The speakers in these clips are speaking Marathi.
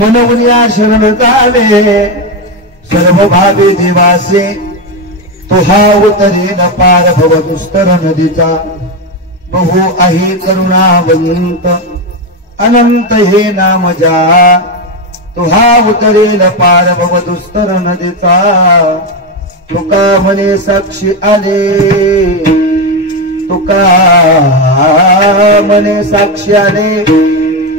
मनवुनिया शरण जावे सर्व भावी दिवासे तो हा उतरेल पार भव दुस्तर नदीचा बहु आहे करुणावंत अनंत हे नाम जा तो हा उतरेल पार भव दुस्तर नदीचा तुका म्हणे साक्षी आले तुका म्हणे साक्षी आले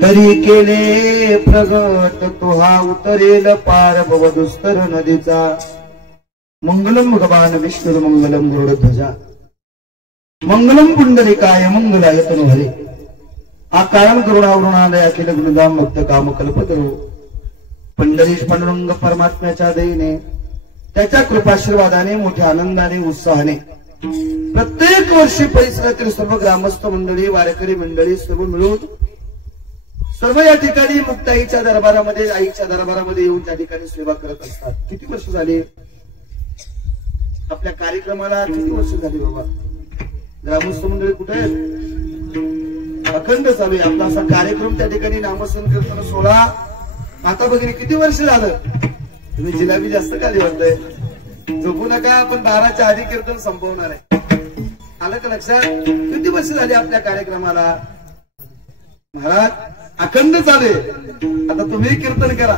तरी केले प्रगट तो हा उतरेल पार भव दुस्तर नदीचा मंगलम भगवान विष्णु मंगलम गरुडध्वजा मंगलम पुंडलिकाय मंगलाय तनोहरे आकारण करुणावरुणालय अखिल गुणधाम भक्त काम कल्पतरू पंढरीश पांडुरंग परमात्म्याच्या दयेने त्याच्या कृपाशीर्वादाने मोठ्या आनंदाने उत्साहाने प्रत्येक वर्षी परिसरातील सर्व ग्रामस्थ मंडळी वारकरी मंडळी सर्व मिळून सर्व या ठिकाणी मुक्ताईच्या दरबारामध्ये आईच्या दरबारामध्ये येऊन त्या ठिकाणी सेवा करत असतात. किती वर्ष झाली आपल्या कार्यक्रमाला? किती वर्ष झाली बाबा? ग्रामस्थ मंडळी कुठे आहेत? अखंड चालू आहे आपला असा कार्यक्रम त्या ठिकाणी नामस्मरण कीर्तन सोहळा. आता बघितली किती वर्ष झालं? तुम्ही जिलाबी जास्त का वाटतंय? झोपू नका, आपण 12च्या आधी कीर्तन संपवणार आहे. आलं का लक्षात? किती वर्ष झाली आपल्या कार्यक्रमाला? महाराज अखंड चालू आहे. आता तुम्ही कीर्तन करा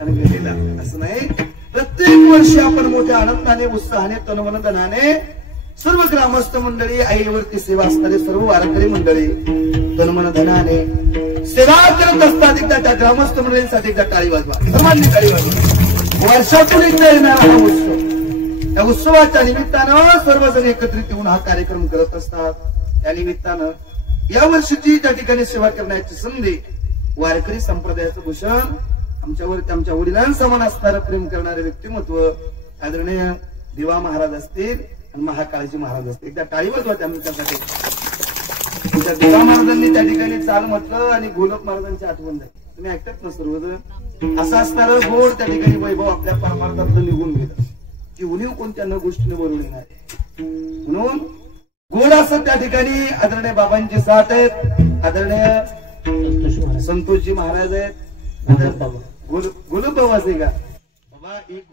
आणि घरीला असं नाही. प्रत्येक वर्षी आपण मोठ्या आनंदाने उत्साहाने तनमन धनाने सर्व ग्रामस्थ मंडळी आईवरती सेवा असणारे सर्व वारकरी मंडळी तनमन धनाने सेवा करत असतात. एकदा त्या ग्रामस्थ मंडळींसाठी एकदा टाळी वाजवा, सर्वांनी टाळी वाजवा. वर्षातून एकदा येणारा हा उत्सव, त्या उत्सवाच्या निमित्तानं सर्वजण एकत्रित येऊन हा कार्यक्रम करत असतात. त्या निमित्तानं या वर्षीची त्या ठिकाणी सेवा करण्याची संधी वारकरी संप्रदायाचं भूषण आमच्यावरती आमच्या वडिलांसमान असणारं प्रेम करणारे व्यक्तिमत्व आदरणीय दिवा महाराज असतील आणि महाकाळजी महाराज असतील. एकदा टाळी वाजवा त्यांच्यासाठी. दिवा महाराजांनी त्या ठिकाणी चाल म्हटलं आणि गोलक महाराजांची आठवण झाली. तुम्ही ऐकतात ना सर्वजण? असं असणारं गोड त्या ठिकाणी वैभव आपल्या परमार्थातलं निघून गेलं की उणीव कोणत्या न गोष्टीने भरून येणार. म्हणून गोड असं त्या ठिकाणी आदरणीय बाबांची साथ आहेत, आदरणीय संतोषजी महाराज आहेत. गोलक बाबा असे का बाबा? एक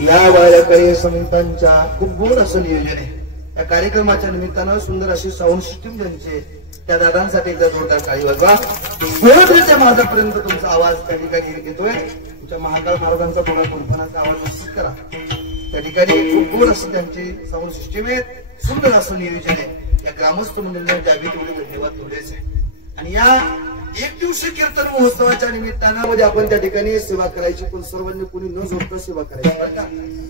या वारकरी संतांच्या खूप गोड असं नियोजन आहे. या कार्यक्रमाच्या निमित्तानं सुंदर अशी साऊंड सिस्टीम ज्यांचे त्या दादांसाठी एकदा जोरदार टाळी वाजवा. गोडरीच्या माझ्यापर्यंत तुमचा आवाज त्या ठिकाणी येतोय. तुमच्या महाकाळ महाराजांचा थोडा कुंपणाचा आवाज निश्चित करा. त्या ठिकाणी खूप गोड असं त्यांची साऊंड सिस्टीम आहे, सुंदर असं नियोजन आहे. या ग्रामस्थ मंडळीला द्यावी तेवढे धन्यवाद थोडेच आहे. आणि या एक दिवशी कीर्तन महोत्सवाच्या निमित्तानं मध्ये आपण त्या ठिकाणी सेवा करायची, पण सर्वांनी कुणी न झोपता सेवा करायची बरं का?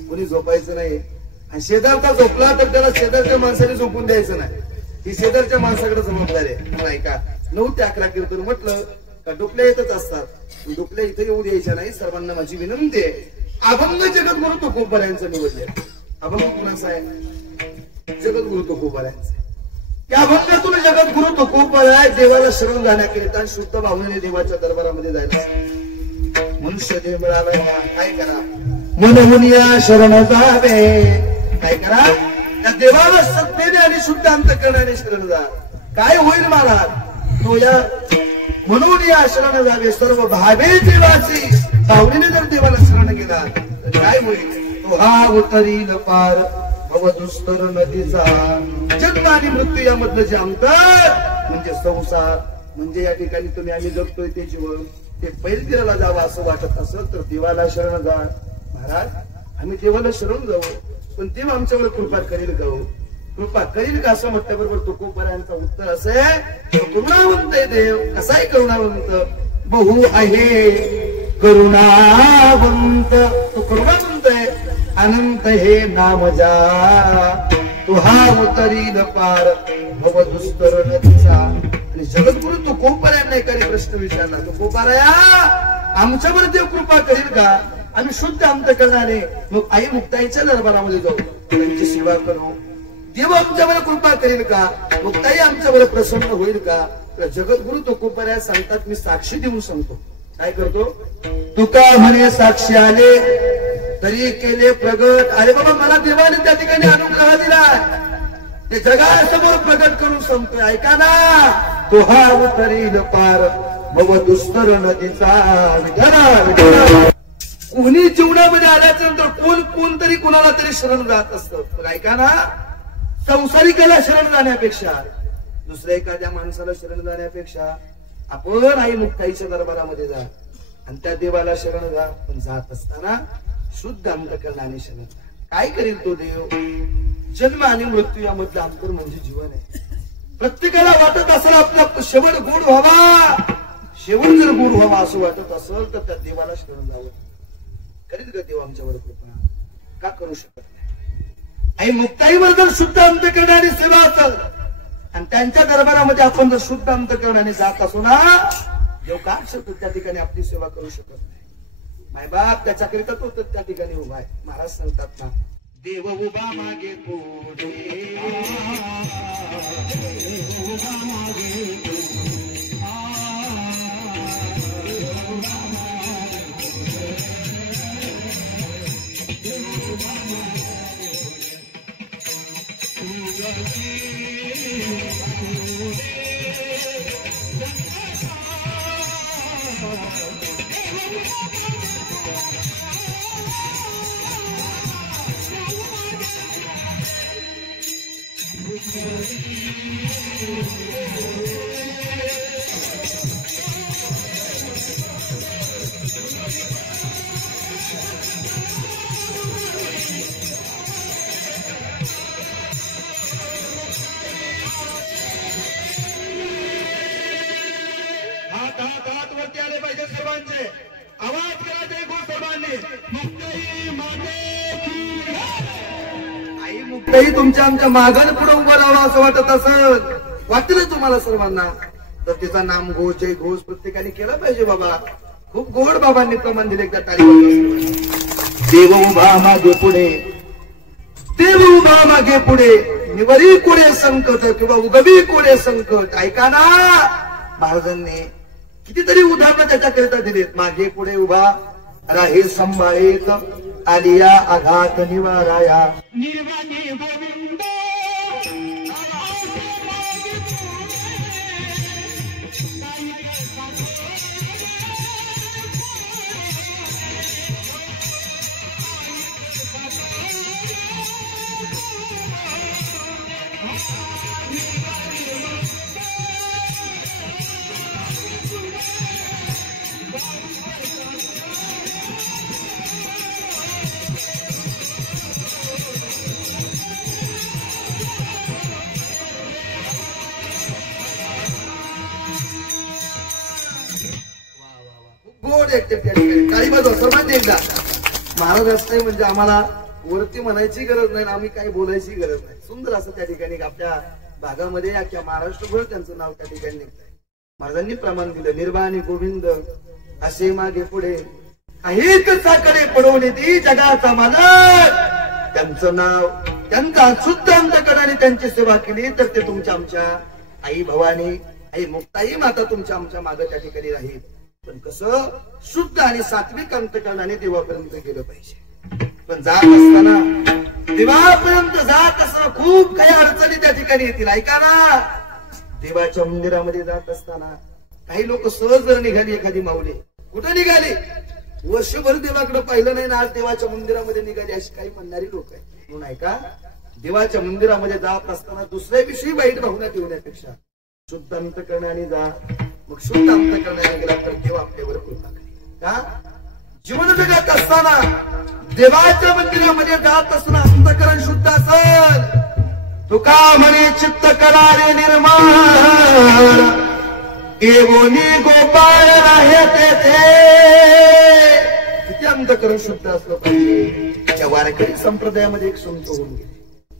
कुणी झोपायचं नाही. आणि शेजारचा झोपला तर त्याला शेजारच्या माणसाने झोपून द्यायचं नाही. ही शेजारच्या माणसाकडे जबाबदारी आहे. नाही का? 9 ते 11 कीर्तन म्हटलं का डुकल्या येतच असतात. डुकल्या इथे येऊ द्यायच्या नाही. सर्वांना माझी विनंती आहे. अभंग जगद्गुरु तुकोबारायांचं निवडले. अभंग कुणाचा आहे? जगद्गुरु तुकोबारायांचा. या अभंगातून जगद्गुरु तुकोबाराय देवाला शरण जाण्याकरिता शुद्ध भावनेने देवाच्या दरबारामध्ये जायला मनुष्य देव मिळालाय. काय करा? मनमुनिया शरण जावे. काय करा? त्या देवाला सत्तेने आणि शुद्ध अंतःकरणाने शरण जा. काय होईल महाराज? तो या म्हणून या शरण जावे सर्व भावे देवाची. भावनेने जर देवाला शरण गेला तर काय होईल? तो हा उतरील पार भव दुस्तर नदीचा. जन्म आणि मृत्यू यामधलं जे अंतर म्हणजे संसार, म्हणजे या ठिकाणी तुम्ही आम्ही जगतोय ते जीवन, ते पैलतीराला जावं असं वाटत असेल तर देवाला शरण जा. महाराज आम्ही देवाला शरण जाऊ, पण देव आमच्यावर कृपा करेल का? कृपा करील का असं म्हटल्याबरोबर तुकोबारायांचं उत्तर असे, करुणावंत आहे देव. कसाही करुणावंत? बहु आहे करुणावंत. तो करुणावंत आहे अनंत हे नाम जा तुहा उतरील पार भव दुस्तर नदीचा. आणि जगद्गुरु तू कोपऱ्या नाही काही प्रश्न विचारला. तो कोपाराया आमच्यावर देव कृपा करील का? आम्ही शुद्ध अंतकरणाने मग आई मुक्ताईच्या दरबारामध्ये जाऊ, त्यांची सेवा करू. देव आमच्यावर कृपा करील का? मुक्ताई आमच्यावर प्रसन्न होईल का? तर जगद्गुरु तो कोपऱ्या सांगतात, मी साक्षी देऊन सांगतो. काय करतो? तुका म्हणे साक्षी आले तरी केले प्रगट. अरे बाबा मला देवाने त्या ठिकाणी अनुग्रह दिला, ते जगासमोर प्रगट करून सांगतोय. ऐका ना, तो हा उतरील पार भव दुस्तर नदीचा. कोणी जीवनामध्ये आल्याच्या नंतर कोणतरी कुणाला तरी शरण जात असतं. ऐका ना, संसारिकाला शरण जाण्यापेक्षा, दुसऱ्या एखाद्या माणसाला शरण जाण्यापेक्षा आपण आई मुक्ताईच्या दरबारामध्ये जा आणि त्या देवाला शरण जा. पण जात असताना शुद्ध अंतकरणाने शरण जा. काय करेल तो देव? जन्म आणि मृत्यू यामधलं अंतर म्हणजे जीवन आहे. प्रत्येकाला वाटत असेल आपला शेवट गोड व्हावा, शेवट जर गोड व्हावा असं वाटत असेल तर त्या देवाला शरण जावं. करील का देव आमच्यावर कृपा? का करू शकत नाही? आई मुक्ताईवर जर शुद्ध अंतकरणाने सेवा असेल आणि त्यांच्या दरबारामध्ये आपण जर शुद्ध अंतकरणाने जात असू ना, देव का शकतो त्या ठिकाणी आपली सेवा करू शकत नाही. मायबाप त्याच्याकरिता तो त्या ठिकाणी उभा आहे. महाराज सांगतात ना, देव उभा मागे पुढे, हात वरती आले पाहिजे सर्वांचे. आवाज करा जय गो सर्वांनी. मुक्ताई मागे की आई मुक्ताई तुमच्या आमच्या मागण पुढे उभं राहावं असं वाटत असेल, वाटलं तुम्हाला सर्वांना, तर तिचा नाम घोष जय घोष प्रत्येकाने केला पाहिजे. बाबा खूप गोड बाबांनी प्रमाण दिले. एकदा टाळी. देव उभा मागे पुढे, देव उभा मागे पुढे, निवरी कोडे संकट किंवा उगवी कोडे संकट. ऐका ना, महाराजांनी कितीतरी उदाहरणं त्याच्याकरिता दिलीत. मागे पुढे उभा राहे संभाळीत आलिया आघात निवाराया. निर्वाणी गोविंद गोड एकटे काळी बाजू सर्वांनी एकदा. महाराज असते म्हणजे आम्हाला वरती म्हणायची गरज नाही, आम्ही काही बोलायची गरज नाही. सुंदर असं त्या ठिकाणी आपल्या भागामध्ये अख्ख्या महाराष्ट्रभर त्यांचं नाव त्या ठिकाणी निघत आहे. महाराजांनी प्रमाण दिलं. निर्वाणी गोविंद असे मागे पुढे काहीच साकडे पडवणे ती जगाचा मालक. त्यांचं नाव, त्यांचा शुद्ध अंतकरणाने त्यांची सेवा केली तर ते तुमच्या आमच्या आई भवानी, आई मुक्ताई माता तुमच्या आमच्या मागे त्या ठिकाणी राहील. पण कसं? शुद्ध आणि सात्विक अंतकरणाने देवापर्यंत गेलं पाहिजे. पण जात असताना, देवापर्यंत जात असताना खूप काही अडचणी त्या ठिकाणी येतील. ऐका ना, देवाच्या मंदिरामध्ये जात असताना काही लोक सहज जर निघाली, एखादी माऊली कुठं निघाली, वर्षभर देवाकडे पाहिलं नाही ना, आज देवाच्या मंदिरामध्ये निघाली, अशी काही म्हणणारी लोक आहेत. म्हणून ऐका, देवाच्या मंदिरामध्ये जात असताना दुसऱ्याविषयी वाईट भावना ठेवण्यापेक्षा शुद्ध अंतकरणाने जा. मग शुद्ध अंतकरणाने गेला तर देव आपल्यावर कृपा करेल. का? जीवन जगत असताना, देवाच्या मंदिरामध्ये जात असताना अंतकरण शुद्ध असेल, तुका म्हणे चित्त करारे निर्माण, एवोनी गोपाळ आहे तेथे. किती अंतःकरण शुद्ध असलं पाहिजे. त्या वारकरी संप्रदायामध्ये एक संत होऊन गेले.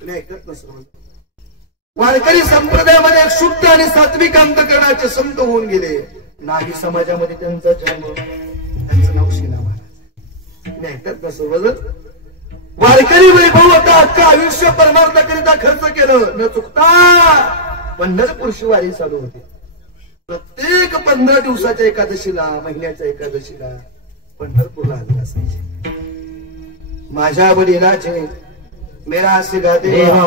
तुम्ही ऐकत नसलं, वारकरी संप्रदायामध्ये एक शुद्ध आणि सात्विक अंतःकरणाचे संत होऊन गेले. नाभी समाजामध्ये त्यांचा जन्म, त्यांचं नाव सेना महाराज. तुम्ही ऐकत नसलं, वारकरी वैभव होता. अख्खं आयुष्य परमार्थाकरिता खर्च केलं, न चुकता पंढरपूरची वारी चालू होती. प्रत्येक 15 दिवसाच्या एकादशीला, महिन्याच्या एकादशीला पंढरपूरला हजर असायचे. माझ्या वडिलाचे मेरा सिगा देवा,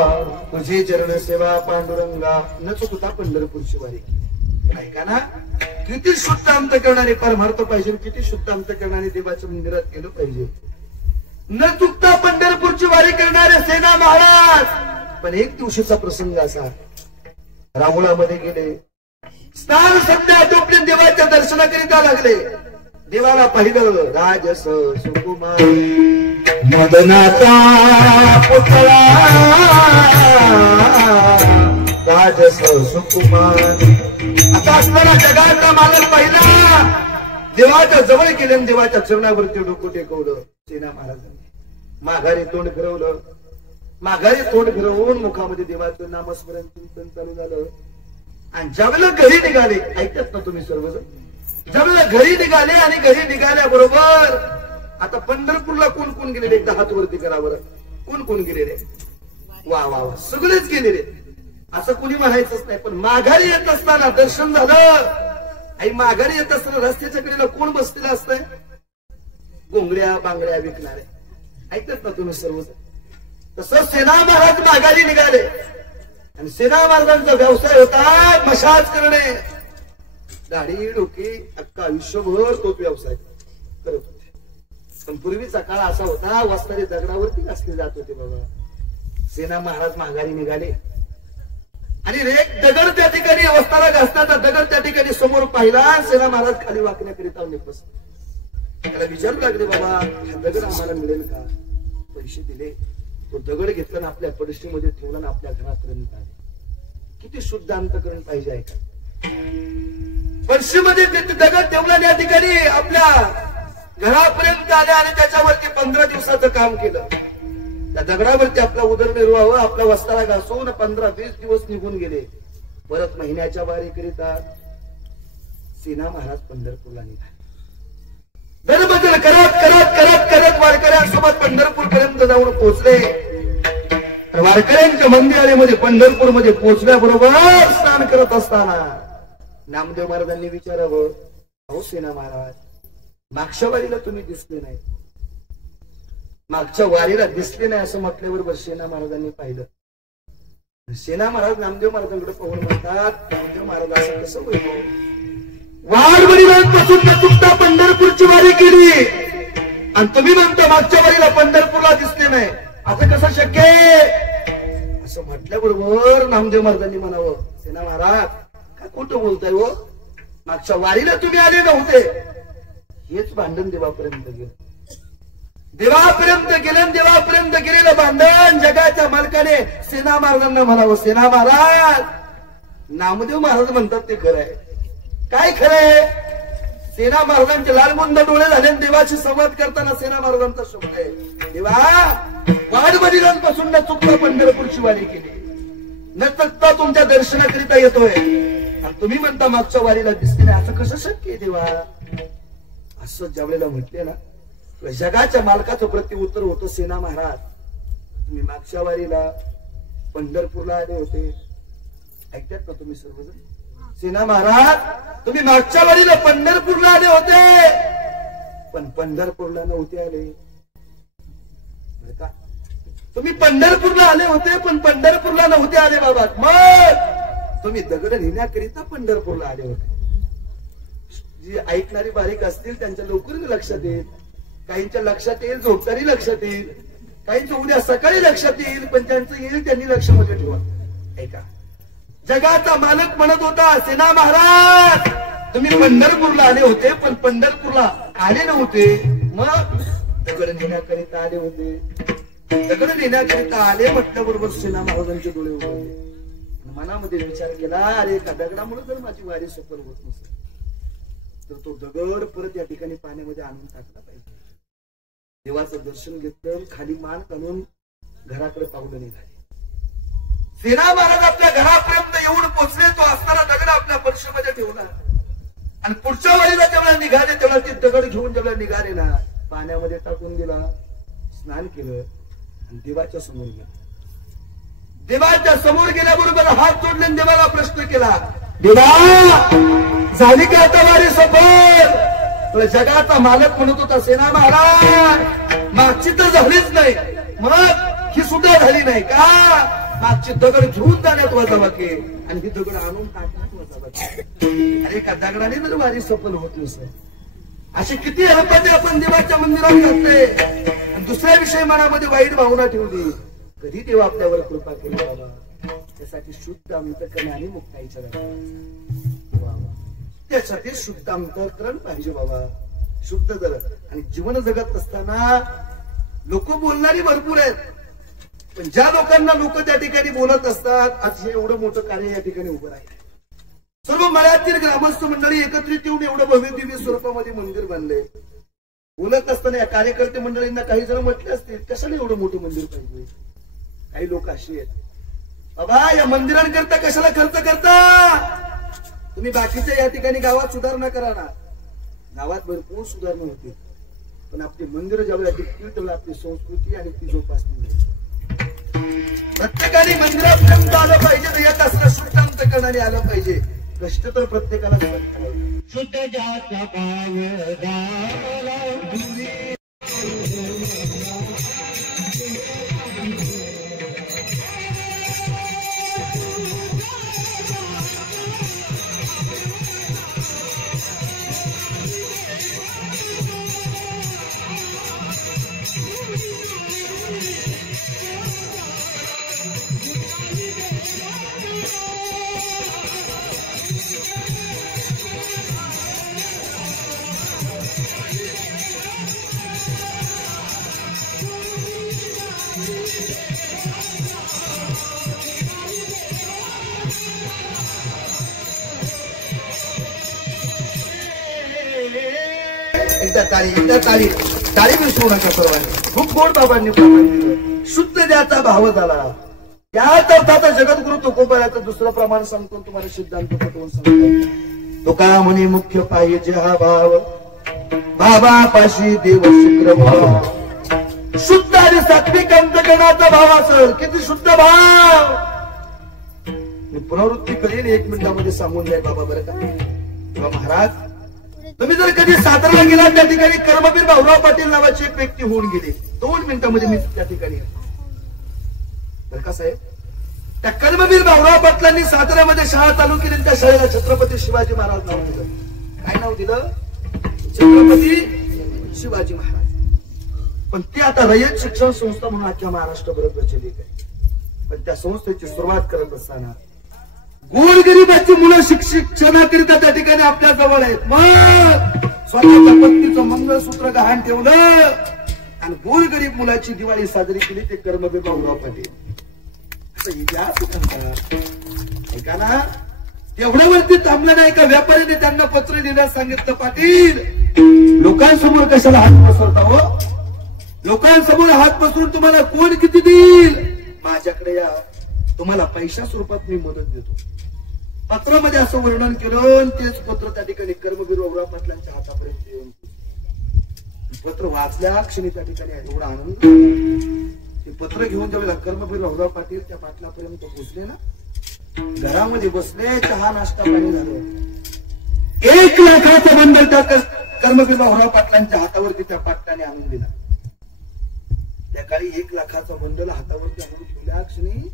तुझी चरण सेवा पांडुरंगा, न चुकता पंढरपूरची वारी केली. ऐका ना, किती शुद्ध अंतःकरणाने परमार्थ पाहिजे, किती शुद्ध अंतःकरणाने देवाच्या मंदिरात गेलं पाहिजे. न चुकता पंढरपूरची वारी करणारे सेना महाराज. पण एक दिवशीचा प्रसंग असा, राहुळामध्ये गेले, स्नान संध्या आटोपले, देवाच्या दर्शनाकरिता लागले. देवाला पाहिलं, राजस सुकुमार मदनाचा पुतळा, राजस सुकुमार. आता असताना जगाचा मालक पाहिला, देवाच्या जवळ गेले, देवाच्या चरणावरती डोकं टेकवलं. सेना महाराजांनी माघारी तोंड फिरवलं. माघारी तोंड फिरवून मुखामध्ये देवाचं नामस्मरण कीर्तन चालू झालं. आणि ज्यावेळेला घरी निघाले, ऐकतात ना तुम्ही सर्वजण, ज्यावेळेला घरी निघाले आणि घरी निघाल्याबरोबर आता पंढरपूरला कोण कोण गेलेले, एकदा हात वरती करा बरं. कोण कोण गेलेले? वा वा वा, सगळेच गेलेले. असं कोणी म्हणायचंच नाही. पण माघारी येत असताना दर्शन झालं. आई माघारी येत असताना रस्त्याच्या कडेला कोण बसलेलं असतंय? गोंगड्या बांगड्या विकणारे. ऐकतात ना तुम्ही सर्वजण. तसं सेना महाराज माघारी निघाले आणि सेना महाराजांचा व्यवसाय होता मशाज करणे. दाढी डोकी अख्खा आयुष्यभर तो व्यवसाय करत होते. पण पूर्वीचा काळ असा होता, वस्तारे दगडावरती घासले जात होते बाबा. सेना महाराज माघारी निघाले आणि एक दगड त्या ठिकाणी वस्ताला घासताना दगड त्या ठिकाणी समोर पाहिला. सेना महाराज खाली वाकण्याकरिता निपस. त्याला विचारू लागले, बाबा हा दगड आम्हाला मिळेल का? पैसे दिले. तो दगड घेतला ना आपल्या पडशीमध्ये ठेवला ना आपल्या घरापर्यंत आले. किती शुद्ध अंतःकरण पाहिजे आहे का? पडशीमध्ये दगड ठेवला, या ठिकाणी आपल्या घरापर्यंत आले आणि त्याच्यावरती 15 दिवसाचं काम केलं. त्या दगडावरती आपला उदरनिर्वाह, आपल्या वस्ताला घासून 15-20 दिवस निघून गेले. परत महिन्याच्या वारीकरिता सेना महाराज पंढरपूरला निघाले. दरबदल करत करत करत करत वारकऱ्यांसोबत पंढरपूर पर्यंत जाऊन पोहोचले. वारकऱ्यांच्या मंदिरामध्ये पंढरपूरमध्ये पोहोचल्याबरोबर स्नान करत असताना नामदेव महाराजांनी विचारावं, अहो सेना महाराज, मागच्या वारीला तुम्ही दिसले नाही. मागच्या वारीला दिसले नाही असं म्हटल्याबरोबर सेना महाराजांनी पाहिलं. सेना महाराज नामदेव महाराजांकडे पाहून म्हणतात, नामदेव महाराज असं कसं होईल? वारवडीपासून न चुकता पंढरपूरची वारी केली आणि तुम्ही म्हणता मागच्या वारीला पंढरपूरला दिसले नाही, असं कसं शक्य आहे? असं म्हटल्याबरोबर नामदेव महाराजांनी म्हणावं, सेना महाराज काय खोटं बोलताय हो? मागच्या वारीला तुम्ही आले नव्हते. हेच भांडण देवापर्यंत गेलं. देवापर्यंत गेलं. देवापर्यंत गेलेलं भांडण जगाच्या मालकाने सेना महाराजांना म्हणावं, सेना महाराज, नामदेव महाराज म्हणतात ते खरं आहे. काय खरंय? सेना महाराजांचे लालमुंद डोळे झाले. देवाशी संवाद करताना सेना महाराजांचा शब्द आहे, देवा वाडवडिलांपासून न चुकता पंढरपूरची वारी केली, न चुकता तुमच्या दर्शनाकरिता येतोय आणि तुम्ही म्हणता मागच्या वारीला दिसते नाही, असं कसं शक्य आहे देवा? असं ज्यावेळेला म्हटले ना, जगाच्या मालकाचं प्रत्युत्तर होतं, सेना महाराज तुम्ही मागच्या वारीला पंढरपूरला आले होते. ऐकतात का तुम्ही सर्वजण? सेना महाराज तुम्ही मागच्या वारीला पंढरपूरला आले होते, पण पंढरपूरला नव्हते आले. तुम्ही पंढरपूरला आले होते पण पंढरपूरला नव्हते आले बाबा. मग तुम्ही दगड नेण्याकरिता पंढरपूरला आले होते. जी ऐकणारी बारीक असतील त्यांच्या लवकर लक्षात येईल, काहींच्या लक्षात येईल झोपताना लक्षात येईल, काहींचं उद्या सकाळी लक्षात येईल, पण त्यांचं येईल त्यांनी लक्षामध्ये ठेवा. ऐका, जगाचा मालक म्हणत होता, सेना महाराज तुम्ही पंढरपूरला आले होते पण पंढरपूरला आले नव्हते. मग दगड नेण्याकरिता आले होते. दगड नेण्याकरिता आले म्हटल्याबरोबर सेना महाराजांचे डोळे उघडले. मनामध्ये विचार केला, अरे एका दगडामुळे जर माझी वारी सफल होत नसेल तर तो दगड परत या ठिकाणी पाण्यामध्ये आणून टाकला पाहिजे. देवाचं दर्शन घेतलं, खाली मान घालून घराकडे पावलं निघाले. सेना महाराज आपल्या घरापर्यंत येऊन पोचले. तो असताना दगड आपल्या पर्शीमध्ये ठेवला आणि पुढच्या वेळेला जेव्हा निघाले तेव्हा ते दगड घेऊन जेव्हा निघाले ना, पाण्यामध्ये टाकून दिला, स्नान केलं आणि देवाच्या समोर गेला. देवाच्या समोर गेल्याबरोबर हात जोडले देवाला प्रश्न केला, देवा झाली का आता वारी सफर? जगाचा मालक म्हणत होता सेना महाराज मागची तर झालीच नाही, मग ही सुद्धा झाली नाही का? मागची दगड घेऊन जाण्यात वजाबाकी आणि ही दगड आणून टाकण्यात वजाबाकी. अरे एका दगडाने जर वारी सफल होत नसेल, अशी किती हरकते आपण देवाच्या मंदिरात घातले. दुसऱ्या विषयी मनामध्ये वाईट भावना ठेवली. कधी देव आपल्यावर कृपा केली बाबा? त्यासाठी शुद्ध अंतःकरण आणि मुक्ताईच्या त्यासाठी शुद्ध अंतःकरण पाहिजे बाबा. शुद्ध जग आणि जीवन जगत असताना लोक बोलणारी भरपूर आहेत, पण ज्या लोकांना लोक त्या ठिकाणी बोलत असतात, आज हे एवढं मोठं कार्य या ठिकाणी उभं आहे. सर्व मळ्यातील ग्रामस्थ मंडळी एकत्रित येऊन एवढं भव्य दिव्य स्वरूपामध्ये मंदिर बांधले. बोलत असताना या कार्यकर्ते मंडळींना काही जण म्हटले असतील, कशाला एवढं मोठं मंदिर पाहिजे? काही लोक अशी आहेत, बाबा या मंदिरांकरता कशाला खर्च करता? तुम्ही बाकीच्या या ठिकाणी गावात सुधारणा करा ना. गावात भरपूर सुधारणा होती, पण आपली मंदिर जेव्हा टिकतील तेव्हा आपली संस्कृती आणि ती जोपासली. प्रत्येकाने मंदिरापर्यंत आलं पाहिजे, येत असलं शुद्ध अंतःकरणाने आलं पाहिजे. कष्ट तर प्रत्येकाला शुद्ध जात ताळी विसरू नका सर्वांनी. खूप गोड बाबांनी प्रमाण दिलं. शुद्ध द्याचा भाव झाला. याच अर्थाचा जगद्गुरु तुकोबाराचं दुसरं प्रमाण सांगतो तुम्हाला, सिद्धांत पटवून सांगतो. तो का म्हणे मुख्य पाहिजे हा भाव, भावापाशी देव शीघ्र भाव. शुद्ध आणि सात्विक अंतःकरणाचा भाव असेल, किती शुद्ध भाव. मी पुनरावृत्ती करेन, 1 मिनिटामध्ये सांगून जाईल बाबा बरं का. तेव्हा महाराज तुम्ही जर कधी सातारला गेला, त्या ठिकाणी कर्मवीर भाऊराव पाटील नावाची एक व्यक्ती होऊन गेली. 2 मिनिटांमध्ये मी त्या ठिकाणी बरं का साहेब. त्या कर्मवीर भाऊराव पाटलांनी साताऱ्यामध्ये शाळा चालू केली. त्या शाळेला छत्रपती शिवाजी महाराज नाव दिलं. काय नाव दिलं? छत्रपती शिवाजी महाराज. पण ती आता रयत शिक्षण संस्था म्हणून अख्ख्या महाराष्ट्रभर प्रचलित आहे. पण त्या संस्थेची सुरुवात करत असताना गोरगरिबाची मुलं शिक्षणाकरिता त्या ठिकाणी आपल्या जवळ आहेत. मग स्वतःच्या पत्नीचं मंगळसूत्र गहाण ठेवलं आणि गोरगरीब मुलाची दिवाळी साजरी केली. ते कर्मवीर भाऊराव पाटील. ऐका ना, तेवढ्यावरती थांबलं नाही का? व्यापाऱ्याने त्यांना पत्र लिहिण्यास सांगितलं, पाटील लोकांसमोर कशाला हात पसरता हो? लोकांसमोर हात पसरून तुम्हाला कोण किती देईल? माझ्याकडे या, तुम्हाला पैशा स्वरूपात मी मदत देतो. पत्रामध्ये असं वर्णन केलं. तेच पत्र त्या ठिकाणी कर्मवीर भाऊराव पाटलांच्या हातापर्यंत येऊन पत्र वाचल्या क्षणी त्या ठिकाणी एवढा आनंद. ते पत्र घेऊन ज्यावेळेला कर्मवीर भाऊराव पाटील त्या पाटलापर्यंत पोहोचले ना, घरामध्ये बसले, चहा नाश्ता पाणी झालं. 1 लाखाचा बंडल त्या कर्मवीर भाऊराव पाटलांच्या हातावरती त्या पाटलाने आणून दिला. त्या काळी 1 लाखाचा बंडल हातावरती आणून ठेवल्या क्षणी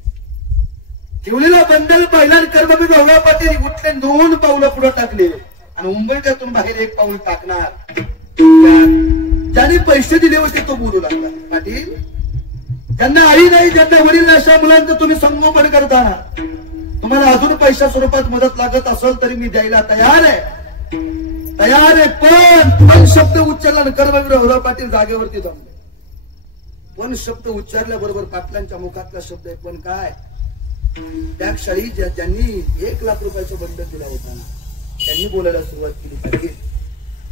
ठेवलेला बंडल पहिला कर्मवीर भाऊराव पाटील उठले, 2 पावलं पुढे टाकले आणि उंबरठ्यातून बाहेर 1 पाऊल टाकणार. ज्याने पैसे दिले होते तो बोलू लागला, पाटील ज्यांना आई नाही, ज्यांना वडील नाही, अशा मुलांचं तुम्ही संगोपन करता. तुम्हाला अजून पैशा स्वरूपात मदत लागत असेल तरी मी द्यायला तयार आहे. पण शब्द उच्चारला कर्मवीर भाऊराव पाटील जागेवरती जमले. पण शब्द उच्चारल्याबरोबर पाटलांच्या मुखातला शब्द आहे पण काय? त्या क्षणी ज्यांनी 1 लाख रुपयाचं बंडल दिला होता ना, त्यांनी बोलायला सुरुवात केली, पाटील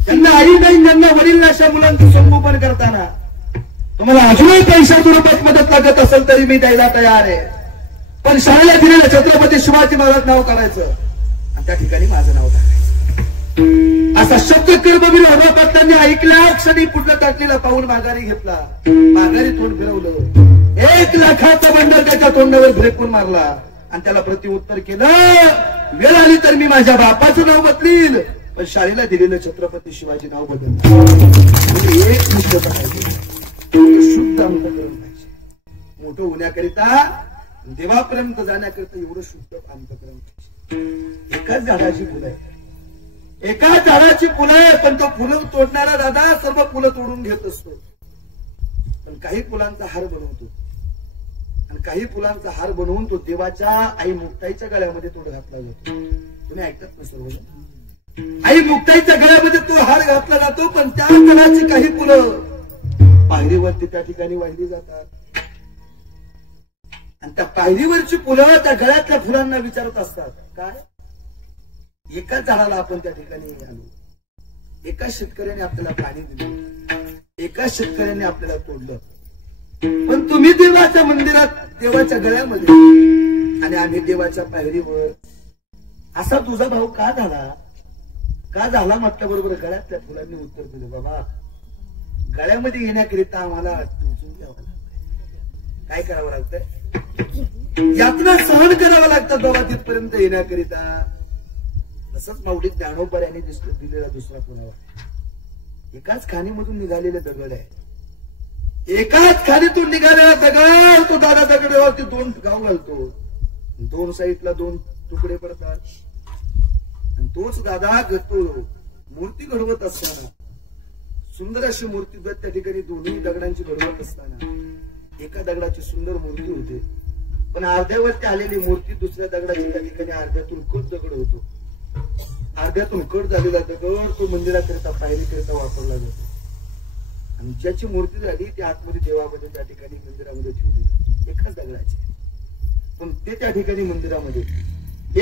ज्यांना आई नाही, ज्यांना वडील नाही, अशा मुलांचं संगोपन करताना तुम्हाला अजूनही पैशाचं रूपात मदत लागत असेल तरी मी द्यायला तयार आहे, पण शाळेला दिलेलं छत्रपती शिवाजी महाराज नाव काढायचं आणि त्या ठिकाणी माझं नाव टाकायचं असा शब्द कर्मवीर हवापात्रांनी ऐकल्या क्षणी पुढलं टाकलेला पाऊल माघारी घेतला, माघारी तोंड फिरवलं, 1 लाखाचा बंडल त्याच्या तोंडावर ब्रेकून मारला आणि त्याला प्रत्युत्तर केलं, वेळ आली तर मी माझ्या बापाचं नाव बदलील पण शाळेला दिलेलं छत्रपती शिवाजी नाव बदललं. एक निश्चित शुद्ध अंतकरण पाहिजे. मोठं होण्याकरिता देवापर्यंत जाण्याकरिता एवढं शुद्ध अंतकरण पाहिजे. एकाच झाडाची फुलं आहे, एकाच झाडाची फुलं आहे, पण तो फुलं तोडणारा दादा सर्व फुलं तोडून घेत असतो, पण काही फुलांचा हार बनवतो आणि काही फुलांचा हार बनवून तो देवाच्या आई मुक्ताईच्या गळ्यामध्ये तो घातला जातो. तुम्ही ऐकतात ना सर्व? आई मुक्ताईच्या गळ्यामध्ये तो हार घातला जातो, पण त्या झाडाची काही फुलं पायरीवरती त्या ठिकाणी वाहिली जातात आणि त्या पायरीवरची फुलं त्या गळ्यातल्या फुलांना विचारत असतात काय, एकाच झाडाला आपण त्या ठिकाणी आलो, एकाच शेतकऱ्याने आपल्याला पाणी दिलं, एकाच शेतकऱ्याने आपल्याला तोडलं, पण तुम्ही देवाच्या मंदिरात देवाच्या गळ्यामध्ये आणि आम्ही देवाच्या पायरीवर, असा तुझा भाऊ का झाला, का झाला म्हटल्या बरोबर गळ्यातल्या फुलांनी उत्तर दिलं, बाबा गळ्यामध्ये येण्याकरिता आम्हाला टोचून घ्यावं लागतं, काय करावं लागतं, यातना सहन करावं लागतं बाबा तिथपर्यंत येण्याकरिता. तसंच माऊली ज्ञानोबा यांनी दिलेला दुसरा पुरावा, एकाच खाणीमधून निघालेले दगड आहे, एकाच खाणीतून निघालेला दगड, तो दादा दगडावरती 2 गाव घालतो, 2 साईडला 2 तुकडे पडतात आणि तोच दादा मूर्ती घडवत असताना, सुंदर अशी मूर्ती त्या ठिकाणी दोन्ही दगडांची घडवत असताना एका दगडाची सुंदर मूर्ती होते, पण अर्ध्यावरती आलेली मूर्ती दुसऱ्या दगडाची त्या ठिकाणी अर्ध्यातून कट दगड होतो, अर्ध्यातून कट झालेला दगड तो मंदिराकरिता पायरीकरिता वापरला जातो आणि ज्याची मूर्ती झाली ती आतमध्ये देवामध्ये त्या ठिकाणी मंदिरामध्ये ठेवली, एकाच दगडाची, पण ते त्या ठिकाणी मंदिरामध्ये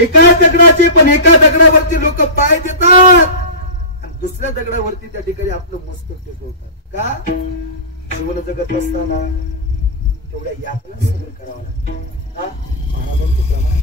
एका दगडाचे, पण एका दगडावरती लोक पाय देतात आणि दुसऱ्या दगडावरती त्या ठिकाणी आपलं मस्तक टेकवतात. का? जीवन जगत असताना तेवढ्या यातना सहन करावं लागतं. हा महाराजांचं प्रमाण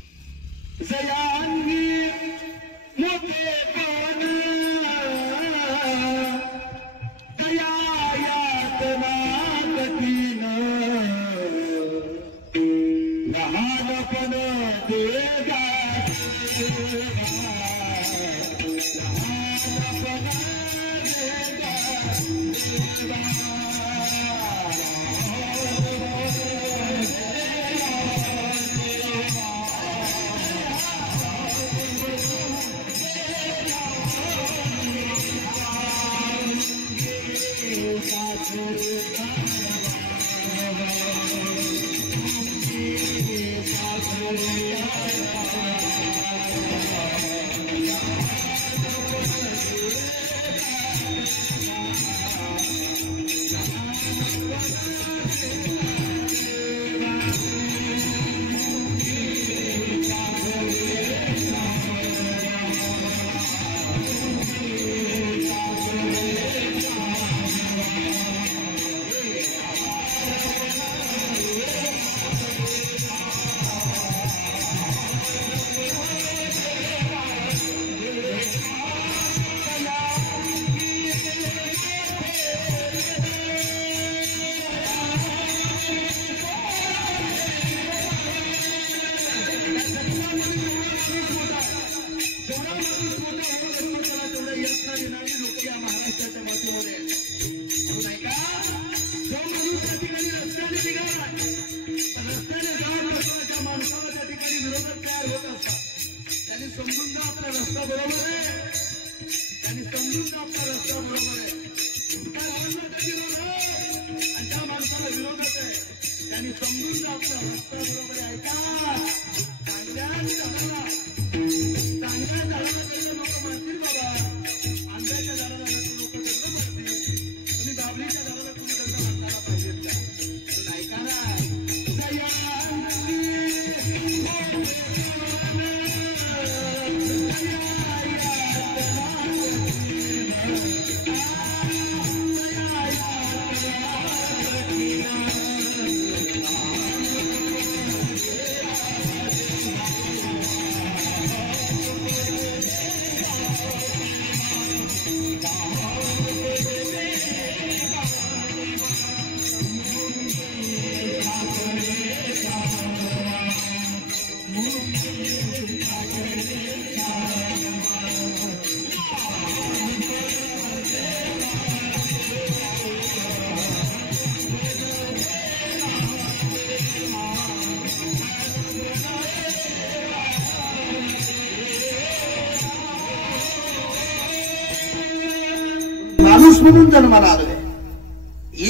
माणूस म्हणून जन्माला आलोय.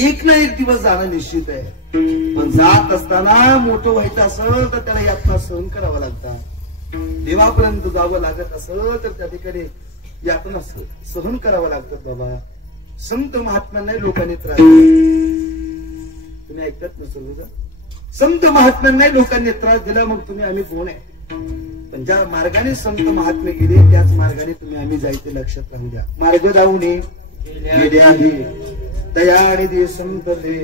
एक ना एक दिवस जाणं निश्चित आहे. पण जात असताना मोठं व्हायचं असेल तर त्याला यातना सहन करावं लागतं. देवापर्यंत जावं लागत असेल तर त्या ठिकाणी यातना सहन करावं लागतात. बाबा संत महात्म्यांना लोकांनी त्रास दिला. तुम्ही ऐकतात ना सर्व. संत महात्म्यांना लोकांनी त्रास दिला. मग तुम्ही आम्ही कोण आहे. पण ज्या मार्गाने संत महात्मे गेले त्याच मार्गाने तुम्ही आम्ही जायचे लक्षात राहू द्या. मार्ग जाऊने गेले आहे दया आणि दे संत दे.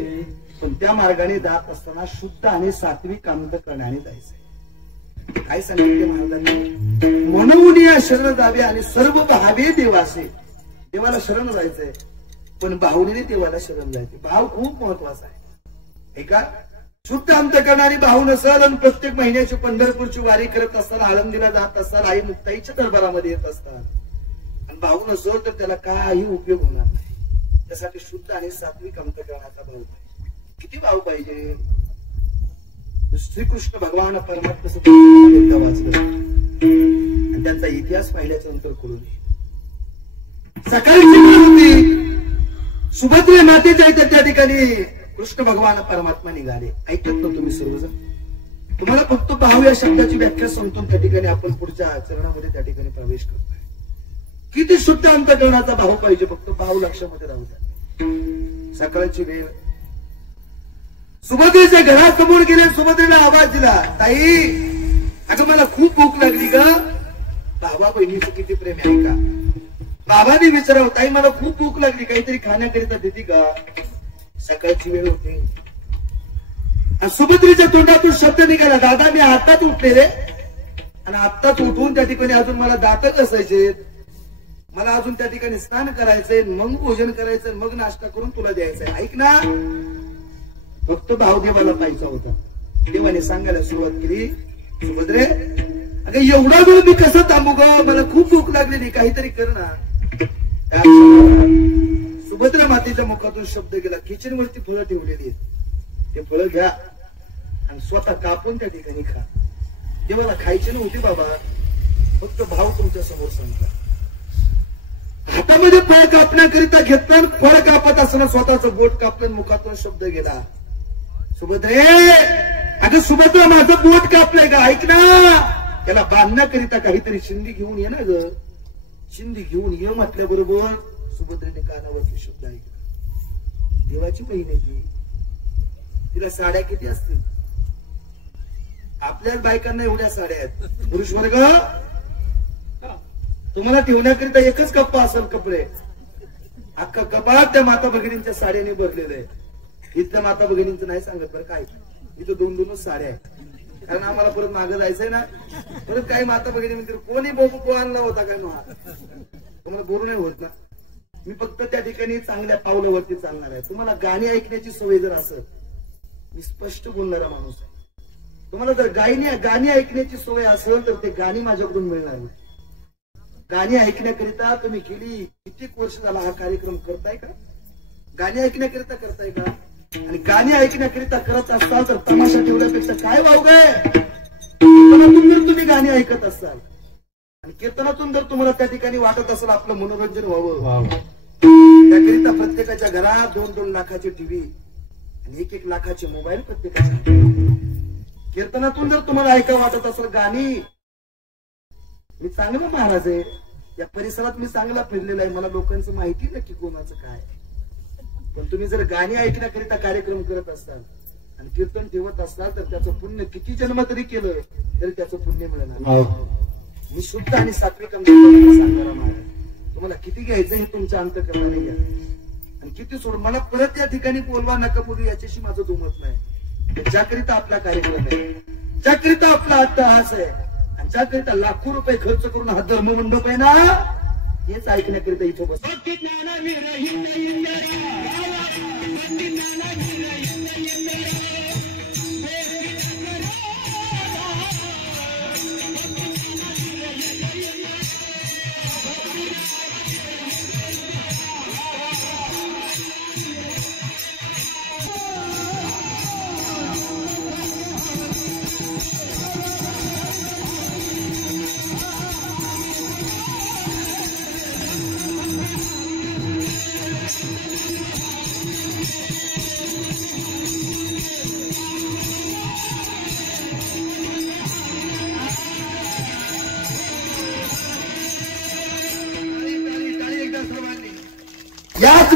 पण त्या मार्गाने जात असताना शुद्ध आणि सात्विक अंत करण्याने जायचंय. काय सांगितले महाराजांनी. म्हणून या शरण जावे आणि सर्व भावे देवासे. देवाला शरण जायचंय पण भावनेने देवाला शरण जायचे. भाव खूप महत्वाचा आहे. एका शुद्ध अंतकरणाने भाव नसल आणि प्रत्येक महिन्याची पंढरपूरची वारी करत असताना आळंदीला जात असताना आई मुक्ताईच्या दरबारामध्ये येत असतात आणि भाव नसल तर त्याला काही उपयोग होणार नाही. त्यासाठी शुद्ध आणि सात्विक अंतकरणाचा भाव पाहिजे. किती भाव पाहिजे. श्रीकृष्ण भगवान परमात्मा वाचलं आणि त्यांचा इतिहास पाहिल्याच्या नंतर कळून सकाळची होती. सुभद्रे मातेच्या इथे त्या ठिकाणी कृष्ण भगवान परमात्मा निघाले. ऐकत ना तुम्ही सर्वजण. तुम्हाला फक्त भाव या शब्दाची व्याख्या सांगतो. त्या ठिकाणी आपण पुढच्या चरणामध्ये त्या ठिकाणी प्रवेश करतोय. किती शुद्ध अंतकरणाचा भाव पाहिजे. फक्त भाव लक्षामध्ये राहू द्या. सकाळची वेळ. सुभद्रेच्या घरासमोर गेले. सुभद्रेला आवाज दिला. ताई अगं मला खूप भूक लागली का. भावा बहिणीचं किती प्रेम आहे का. बाबांनी विचारावं ताई मला खूप भूक लागली काहीतरी खाण्याकरिता देते का. सकाळची वेळ होती. सुभद्रेच्या तोंडातून शब्द निघाला. दादा मी आत्ताच उठलेले आणि आत्ताच उठून त्या ठिकाणी अजून मला दात घासायचे. मला अजून त्या ठिकाणी स्नान करायचंय मग भोजन करायचंय मग नाश्ता करून तुला द्यायचंय. ऐक ना. फक्त भाव देवाला पाहिजे होता. देवाने सांगायला सुरुवात केली. सुभद्रे अगं एवढा वेळ मी कसं थांबू ग. मला खूप भूक लागलेली काहीतरी कर ना. सुभद्रा मातेच्या मुखातून शब्द गेला. किचन वरती फळं ठेवलेली आहेत. ते फळं घ्या आणि स्वतः कापून त्या ठिकाणी खा. देवाला खायची नव्हती बाबा. फक्त भाव तुमच्या समोर सांगता. हातामध्ये फळ कापण्याकरिता घेतलं. फळ कापत असताना स्वतःचं बोट कापलं. मुखातून शब्द गेला. सुभद्रे अगं सुभद्रा माझं बोट कापलंय का. ऐक ना. त्याला बांधण्याकरिता काहीतरी शिंदी घेऊन ये ना ग. शिंदी घेऊन ये म्हटल्याबरोबर सुभद्रेने कानावरती शब्द ऐकला. देवाची बहीण आहे ती. तिला साड्या किती असतील. आपल्याच बायकांना एवढ्या साड्या आहेत. पुरुष वर्ग तुम्हाला ठेवण्याकरिता एकच कप्पा असेल कपडे. अख्खा कपाट त्या माता भगिनींच्या साड्याने भरलेलं आहे. इथल्या माता भगिनींचं नाही सांगत बरं काय. इथं 2-2 साड्या आहेत. कारण आम्हाला परत मागं जायचंय ना. परत काही माता भगिनी म्हणतील कोणी बोबू आणला होता काय तुम्हाला बोलू नाही होत ना. मी फक्त त्या ठिकाणी चांगल्या पावलावरती चालणार आहे. तुम्हाला गाणी ऐकण्याची सवय जर असेल. मी स्पष्ट बोलणारा माणूस आहे. तुम्हाला जर गाणी ऐकण्याची सवय असेल तर ते गाणी माझ्याकडून मिळणार नाही. गाणी ऐकण्याकरिता तुम्ही गेली कित्येक वर्ष झाला हा कार्यक्रम करताय का. गाणी ऐकण्याकरिता करताय का. आणि गाणी ऐकण्याकरिता करत असाल तर तमाशा ठेवण्यापेक्षा काय वावगंय. कीर्तनातून जर तुम्ही गाणी ऐकत असाल आणि कीर्तनातून जर तुम्हाला त्या ठिकाणी वाटत असेल आपलं मनोरंजन व्हावं त्याकरिता प्रत्येकाच्या घरात 2-2 लाखाचे टीव्ही आणि 1-1 लाखाचे मोबाईल प्रत्येकाच्या. कीर्तनातून जर तुम्हाला ऐका वाटत असेल गाणी. मी चांगला महाराज आहे. या परिसरात मी चांगला फिरलेला आहे. मला लोकांचं माहिती नक्की कोणाचं काय. पण तुम्ही जर गाणी ऐकण्याकरिता कार्यक्रम करत असाल आणि कीर्तन ठेवत असाल तर त्याचं पुण्य किती जन्म तरी केलं तरी त्याचं पुण्य मिळणार. मी शुद्ध आणि सात्विक सांगणारा महाराज. तुम्हाला किती घ्यायचं हे तुमच्या अंतकरणाने घ्या आणि किती सोड. मला परत या ठिकाणी बोलवा नका बोलू याच्याशी माझं दुमत नाही. ज्याकरिता आपला कार्यक्रम आहे. ज्याकरिता आपला अट्टहास आहे आणि ज्याकरिता लाखो रुपये खर्च करून हा धर्ममंडप आहे ना हेच ऐकण्याकरिता इथं बस.